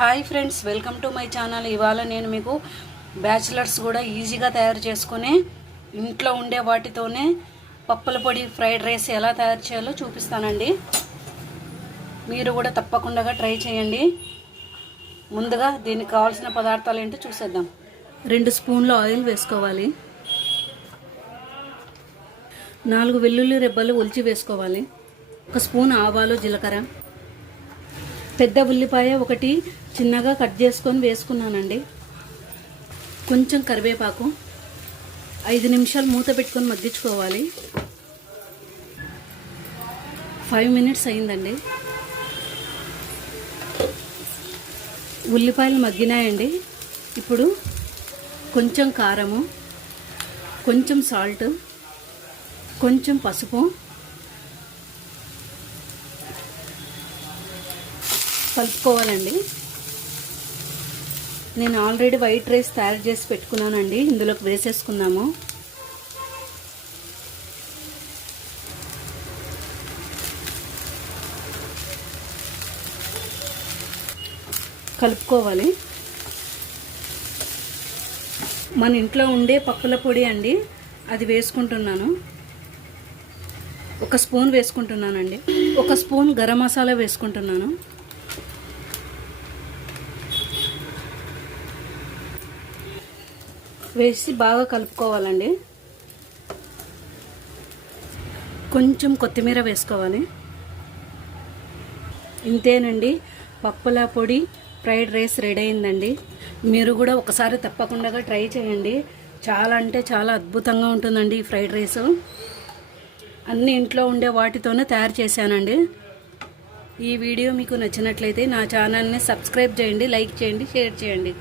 Hi friends, welcome to my channel. ఇవాళ నేను మీకు బ్యాచిలర్స్ కూడా ఈజీగా తయారు చేసుకుని ఇంట్లో ఉండే వాటితోనే పప్పుల పొడి ఫ్రైడ్ రైస్ ఎలా తయారు చేయాలో చూపిస్తానండి. మీరు కూడా తప్పకుండా ట్రై చేయండి. ముందుగా దీనికి కావాల్సిన పదార్థాలు ఏంటో చూసేద్దాం. 2 స్పూన్ల ఆయిల్ వేసుకోవాలి. 4 వెల్లుల్లి రెబ్బలు ఒలిచి వేసుకోవాలి. 1 స్పూన్ ఆవాలు, జీలకర్ర, పెద్ద ఉల్లిపాయ 1 చిన్నగా కట్ చేసుకొని వేసుకున్నానండి. కొంచెం కరివేపాకు. 5 నిమిషాలు మూత పెట్టుకొని మగ్గించుకోవాలి. 5 మినిట్స్ అయిందండి. ఉల్లిపాయలు మగ్గినాయండి. ఇప్పుడు కొంచెం కారము, కొంచెం సాల్ట్, కొంచెం పసుపు కలుపుకోవాలండి. నేను ఆల్రెడీ వైట్ రైస్ తయారు చేసి పెట్టుకున్నానండి. ఇందులోకి వేసేసుకుందాము. కలుపుకోవాలి. మన ఇంట్లో ఉండే పప్పుల పొడి అండి, అది వేసుకుంటున్నాను. 1 స్పూన్ వేసుకుంటున్నానండి. 1 స్పూన్ గరం మసాలా వేసుకుంటున్నాను. వేసి బాగా కలుపుకోవాలండి. కొంచెం కొత్తిమీర వేసుకోవాలి. ఇంతేనండి, పప్పుల పొడి ఫ్రైడ్ రైస్ రెడీ అయిందండి. మీరు కూడా ఒకసారి తప్పకుండా ట్రై చేయండి. చాలా అంటే చాలా అద్భుతంగా ఉంటుందండి ఈ ఫ్రైడ్ రైస్. అన్ని ఇంట్లో ఉండే వాటితోనే తయారు చేశానండి. ఈ వీడియో మీకు నచ్చినట్లయితే నా ఛానల్ని సబ్స్క్రైబ్ చేయండి, లైక్ చేయండి, షేర్ చేయండి.